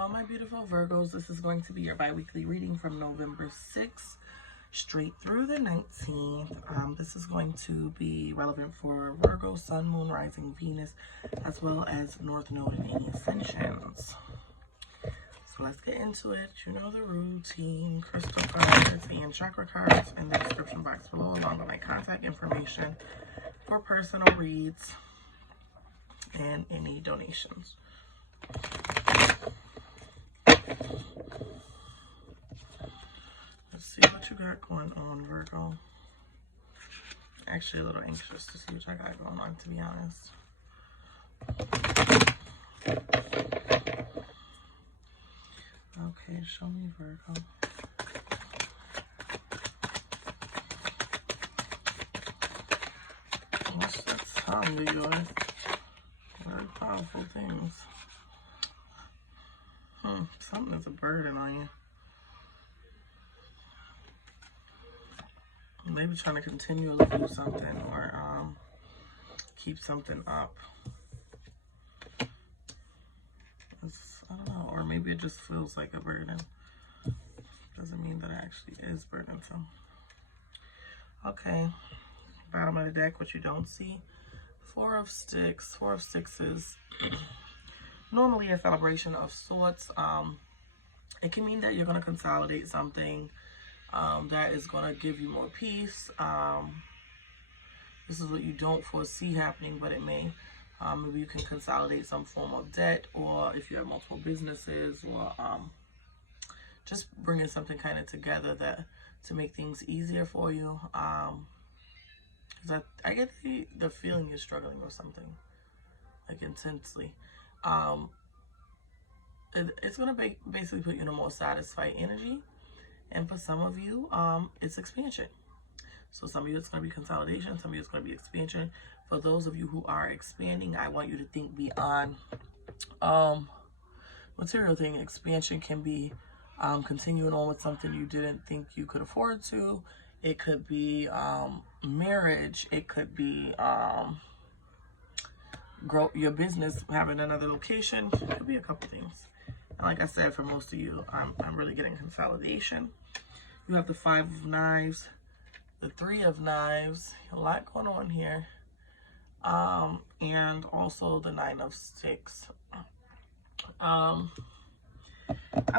Hello, my beautiful Virgos. This is going to be your bi-weekly reading from November 6th straight through the 19th. This is going to be relevant for Virgo, Sun, Moon, Rising, Venus, as well as North Node and any ascensions. So let's get into it. You know the routine. Crystal cards and chakra cards in the description box below, along with my contact information for personal reads and any donations. Let's see what you got going on, Virgo. Actually, a little anxious to see what I got going on, to be honest. Okay, show me, Virgo. What's that sound of yours? Very powerful things. Something is a burden on you. Maybe trying to continually do something or keep something up. I don't know, or maybe it just feels like a burden. Doesn't mean that it actually is burdensome. Okay, bottom of the deck, what you don't see. Four of Sticks. Four of Sticks is normally a celebration of sorts. It can mean that you're going to consolidate something that is going to give you more peace. This is what you don't foresee happening, but it may. Maybe you can consolidate some form of debt, or if you have multiple businesses, or just bringing something kind of together that to make things easier for you. Because I get the feeling you're struggling with something, like intensely. It's going to basically put you in a more satisfied energy. And for some of you, it's expansion. So some of you, it's going to be consolidation. Some of you, it's going to be expansion. For those of you who are expanding, I want you to think beyond material thing. Expansion can be continuing on with something you didn't think you could afford to. It could be marriage. It could be grow your business, having another location. It could be a couple things. And like I said, for most of you, I'm really getting consolidation. You have the Five of Knives, the Three of Knives, a lot going on here. And also the Nine of Sticks. I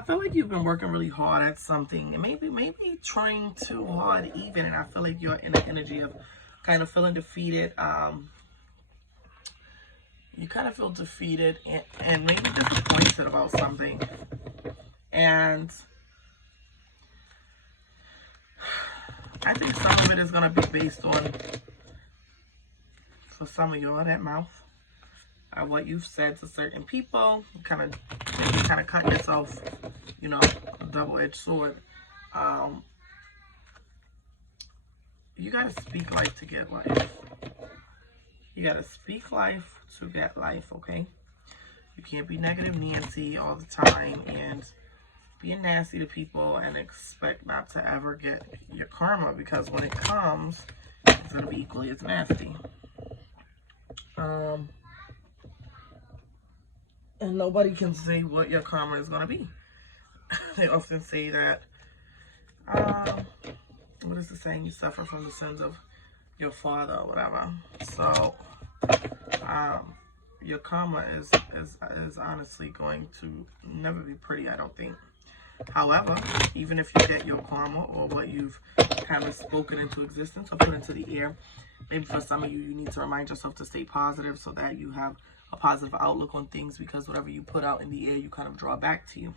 feel like you've been working really hard at something, and maybe trying too hard even, and I feel like you're in the energy of kind of feeling defeated. You kind of feel defeated and maybe disappointed about something. And I think some of it is going to be based on, for some of y'all, that mouth. What you've said to certain people. Kind of cut yourself, you know, a double-edged sword. You got to speak life to get life. You got to speak life to get life, okay? You can't be negative Nancy all the time and being nasty to people and expect not to ever get your karma, because when it comes, it's going to be equally as nasty. And nobody can say what your karma is going to be. They often say that, what is the saying? You suffer from the sins of your father or whatever. So your karma is honestly going to never be pretty, I don't think. However, even if you get your karma, or what you've kind of spoken into existence or put into the air, maybe for some of you, you need to remind yourself to stay positive so that you have a positive outlook on things, because whatever you put out in the air, you kind of draw back to you.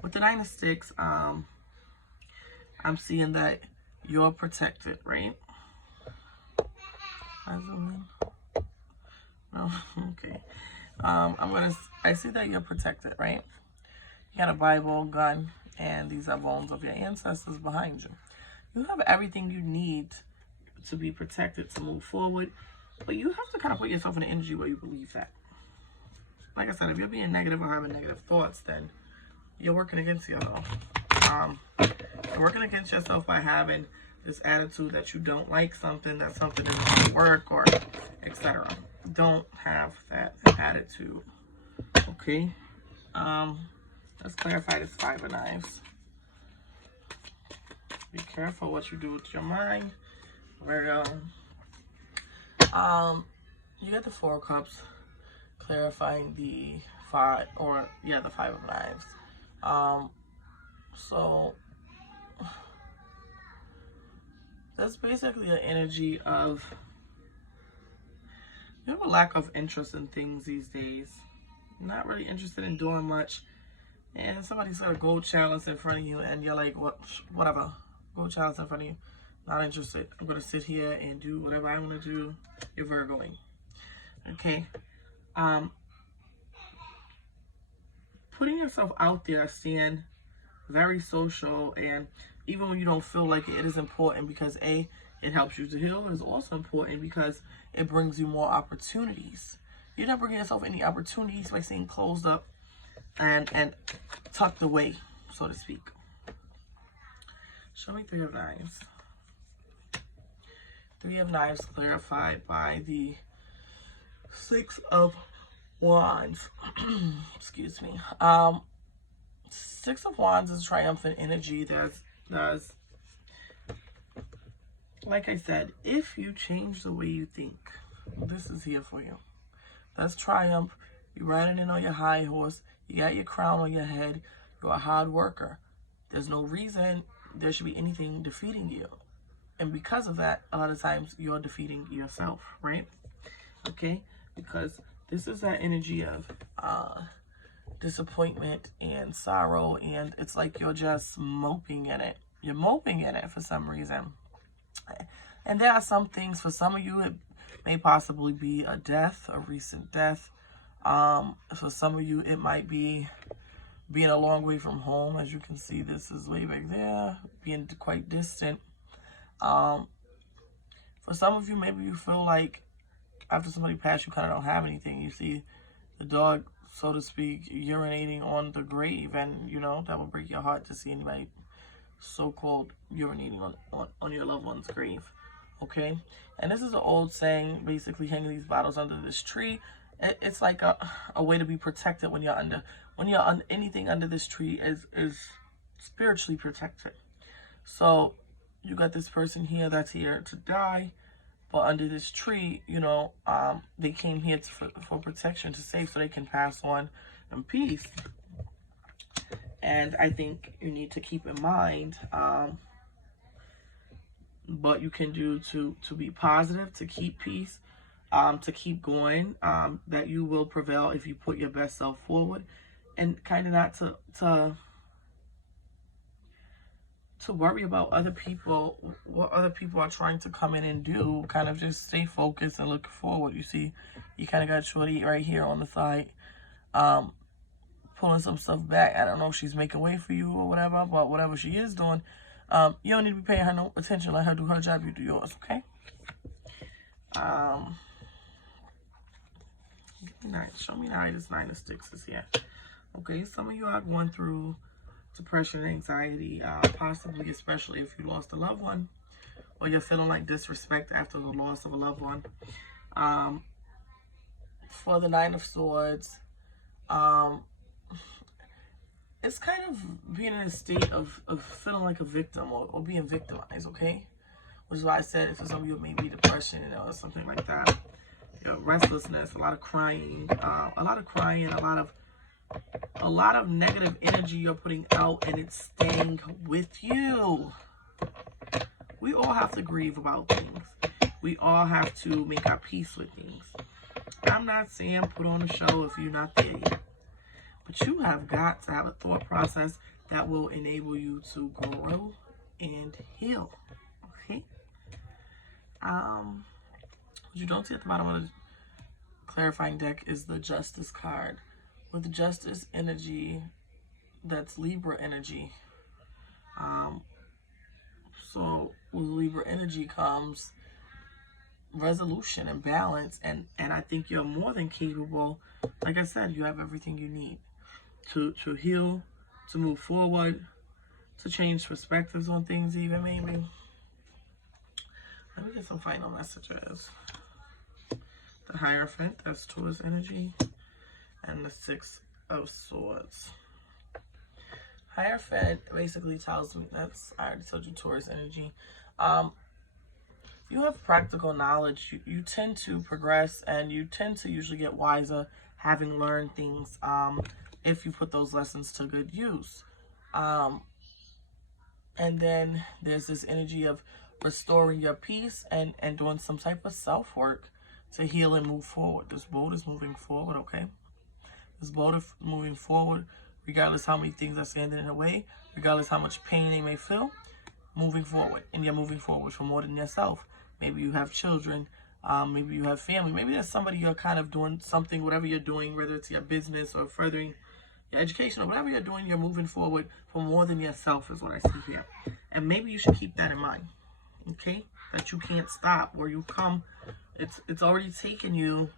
With the Nine of Sticks, I'm seeing that you're protected, right? I zoom in. No, okay. I see that you're protected, right? You got a Bible, gun, and these are bones of your ancestors behind you. You have everything you need to be protected, to move forward, but you have to kind of put yourself in an energy where you believe that. Like I said, if you're being negative or having negative thoughts, then you're working against yourself. You're working against yourself by having this attitude that you don't like something, that something isn't going to work, or etc. Don't have that attitude, okay? Let's clarify this Five of Knives. Be careful what you do with your mind, Virgo. You get the Four of Cups, clarifying the the Five of Knives. So that's basically an energy of you have a lack of interest in things these days. Not really interested in doing much. And somebody's got a gold chalice in front of you and you're like, whatever. Gold chalice in front of you. Not interested. I'm going to sit here and do whatever I want to do. You're Virgoing. Okay. Putting yourself out there, staying very social, and even when you don't feel like it is important because A, it helps you to heal. It is also important because it brings you more opportunities. You're not bringing yourself any opportunities by staying closed up and tucked away, so to speak. Show me Three of Knives. Three of Knives clarified by the Six of Wands. Excuse me. Six of Wands is triumphant energy. There's, like I said, if you change the way you think, this is here for you. That's triumph. You're riding in on your high horse. You got your crown on your head. You're a hard worker. There's no reason there should be anything defeating you. And because of that, a lot of times you're defeating yourself, right? Okay? Because this is that energy of disappointment and sorrow, and it's like you're just moping in it. You're moping in it for some reason. And there are some things, for some of you, it may possibly be a death, a recent death. For some of you, it might be being a long way from home. As you can see, this is way back there, being quite distant. For some of you, maybe you feel like after somebody passed, you kind of don't have anything. You see the dog, so to speak, urinating on the grave, and you know that will break your heart to see anybody so-called urinating on your loved one's grave. Okay, and this is an old saying, basically hanging these bottles under this tree. It's like a way to be protected when you're anything under this tree is spiritually protected. So you got this person here that's here to die, but under this tree, you know, they came here for protection, to save, so they can pass on in peace. And I think you need to keep in mind what you can do to be positive, to keep peace, to keep going, that you will prevail if you put your best self forward, and kind of not to worry about other people, what other people are trying to come in and do. Kind of just stay focused and look forward. You see, you kind of got Shorty right here on the side, pulling some stuff back. I don't know if she's making way for you or whatever, but whatever she is doing, you don't need to be paying her no attention. Let her do her job, you do yours, okay? Show me now this Nine of Sticks is here. Okay, some of you are going through depression and anxiety, possibly especially if you lost a loved one, or you're feeling like disrespect after the loss of a loved one. For the Nine of Swords, it's kind of being in a state of feeling like a victim, or being victimized, okay? Which is why I said for some of you it may be depression, or something like that. You know, restlessness, a lot of crying, a lot of negative energy you're putting out, and it's staying with you. We all have to grieve about things. We all have to make our peace with things. I'm not saying put on a show if you're not there yet. But you have got to have a thought process that will enable you to grow and heal. Okay? What you don't see at the bottom of the clarifying deck is the Justice card. With the Justice energy, that's Libra energy. So with Libra energy comes resolution and balance, and I think you're more than capable. Like I said, you have everything you need to heal, to move forward, to change perspectives on things even, maybe. Let me get some final messages. The Hierophant, that's Taurus energy, and the Six of Swords. Hierophant basically tells me, I already told you Taurus energy. You have practical knowledge. You tend to progress, and you tend to usually get wiser having learned things if you put those lessons to good use. And then there's this energy of restoring your peace and doing some type of self-work to heal and move forward. This boat is moving forward, okay? This boat is moving forward, regardless how many things are standing in the way, regardless how much pain they may feel, moving forward. And you're moving forward for more than yourself. Maybe you have children, maybe you have family, maybe there's somebody you're kind of doing something, whatever you're doing, whether it's your business or furthering your education or whatever you're doing, you're moving forward for more than yourself is what I see here. And maybe you should keep that in mind, okay? That you can't stop. Where you come, it's already taken you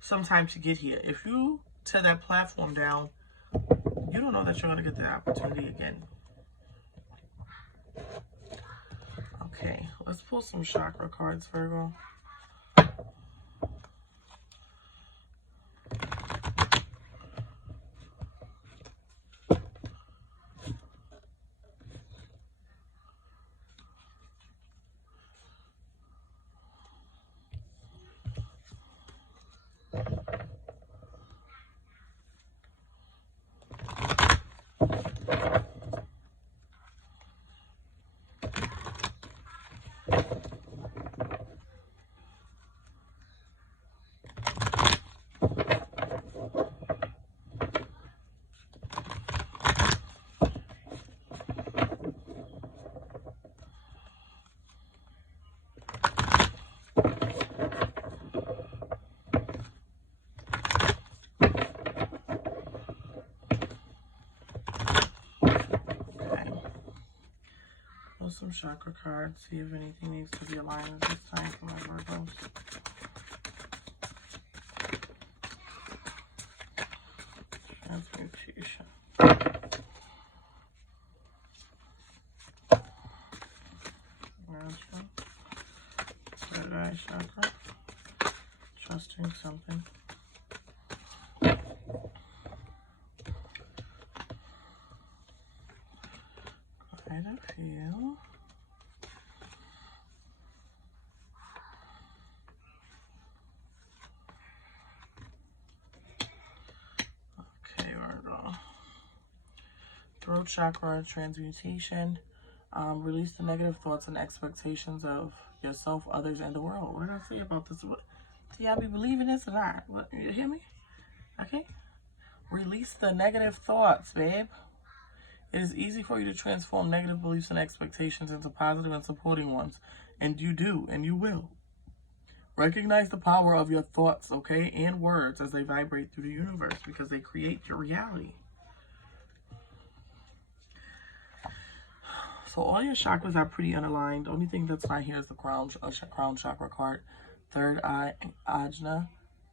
some time to get here. If you tear that platform down, you don't know that you're going to get the opportunity again. Okay, let's pull some chakra cards, Virgo. Some chakra cards, see if anything needs to be aligned at this time for my Virgos. Transmutation. Third eye chakra. Trusting something. Quite a few. Throat chakra, transmutation. Release the negative thoughts and expectations of yourself, others, and the world. What did I say about this? What, do y'all be believing this or not? What, you hear me? Okay. Release the negative thoughts, babe. It is easy for you to transform negative beliefs and expectations into positive and supporting ones. And you do, and you will. Recognize the power of your thoughts, okay, and words as they vibrate through the universe because they create your reality. So all your chakras are pretty unaligned. The only thing that's not here is the crown chakra card. Third eye, ajna.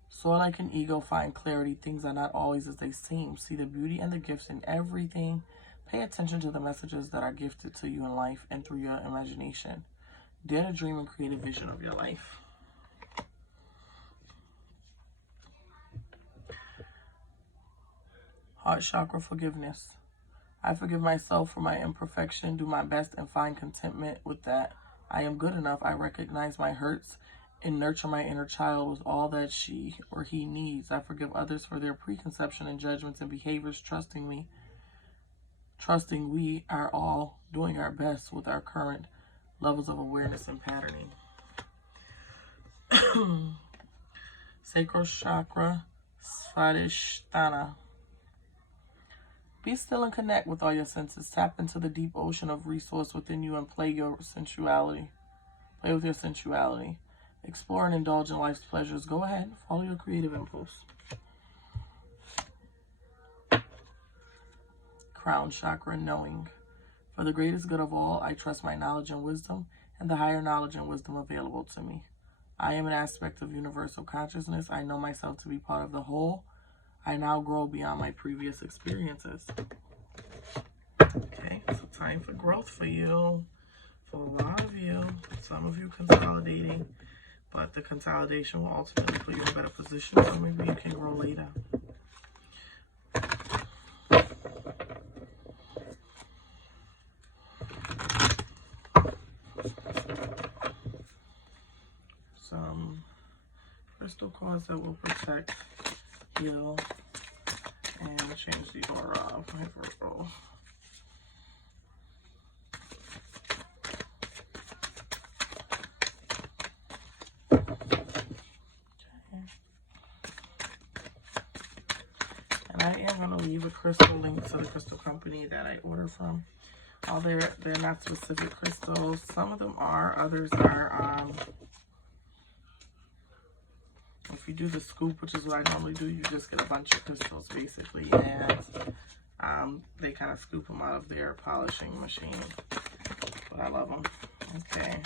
Soar like an eagle, find clarity. Things are not always as they seem. See the beauty and the gifts in everything. Pay attention to the messages that are gifted to you in life and through your imagination. Dare to dream and create a vision of your life. Heart chakra, forgiveness. I forgive myself for my imperfection, do my best, and find contentment with that. I am good enough. I recognize my hurts and nurture my inner child with all that she or he needs. I forgive others for their preconception and judgments and behaviors, trusting we are all doing our best with our current levels of awareness and patterning. Sacral chakra, svadhishthana. Be still and connect with all your senses. Tap into the deep ocean of resource within you and play your sensuality. Play with your sensuality. Explore and indulge in life's pleasures. Go ahead. Follow your creative impulse. Crown chakra, knowing. For the greatest good of all, I trust my knowledge and wisdom and the higher knowledge and wisdom available to me. I am an aspect of universal consciousness. I know myself to be part of the whole. I now grow beyond my previous experiences. Okay, so time for growth for you. For a lot of you, some of you consolidating, but the consolidation will ultimately put you in a better position, so maybe you can grow later. crystal cards that will protect, heal, and change the aura of my Virgo. And I am going to leave a crystal link to the crystal company that I order from. Oh, they're not specific crystals. Some of them are, others are, if you do the scoop, which is what I normally do, you just get a bunch of crystals basically, and they kind of scoop them out of their polishing machine. But I love them. Okay.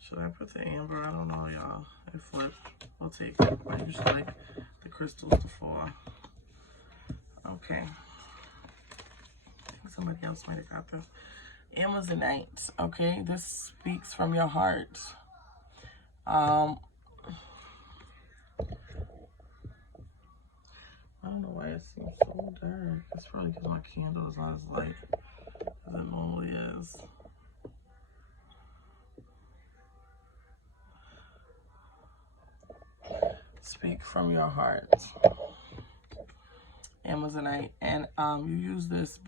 Should I put the amber? I don't know, y'all. It flipped. I'll take it. I usually like the crystals to fall. Okay. Somebody else might have got this. Amazonite, okay? This speaks from your heart. I don't know why it seems so dark. It's probably because my candle is not as light as it normally is. Speak from your heart. Amazonite. And you use this.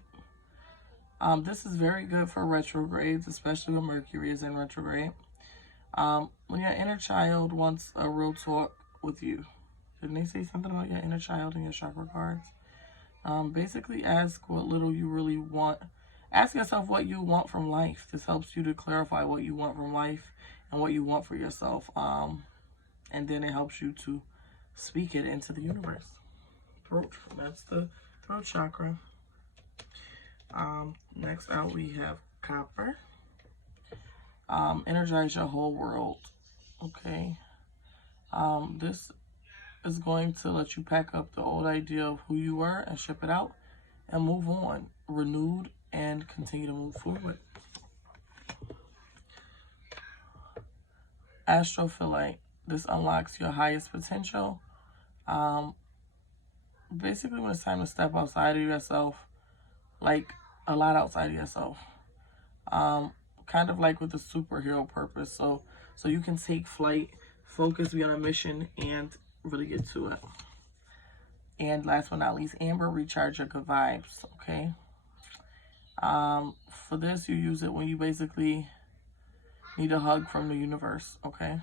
This is very good for retrogrades, especially when Mercury is in retrograde. When your inner child wants a real talk with you. Didn't they say something about your inner child in your chakra cards? Basically ask what little you really want. Ask yourself what you want from life. This helps you to clarify what you want from life and what you want for yourself. And then it helps you to speak it into the universe. Throat. That's the throat chakra. Next out we have copper. Energize your whole world. Okay. This is going to let you pack up the old idea of who you were and ship it out and move on, renewed, and continue to move forward. Astrophyllite. This unlocks your highest potential. Basically, when it's time to step outside of yourself, like a lot outside of yourself. Kind of like with the superhero purpose. So you can take flight, focus, be on a mission, and really get to it. And last but not least, amber, recharge your good vibes, okay? For this, you use it when you basically need a hug from the universe, okay?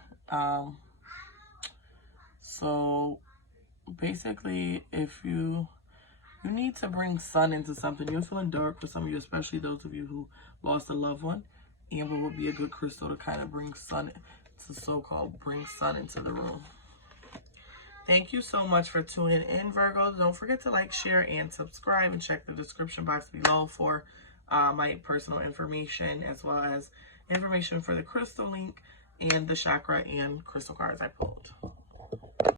So basically, if you need to bring sun into something, you're feeling dark for some of you, especially those of you who lost a loved one, amber would be a good crystal to kind of bring sun, to so-called bring sun into the room. Thank you so much for tuning in, Virgo. Don't forget to like, share, and subscribe, and check the description box below for my personal information, as well as information for the crystal link and the chakra and crystal cards I pulled.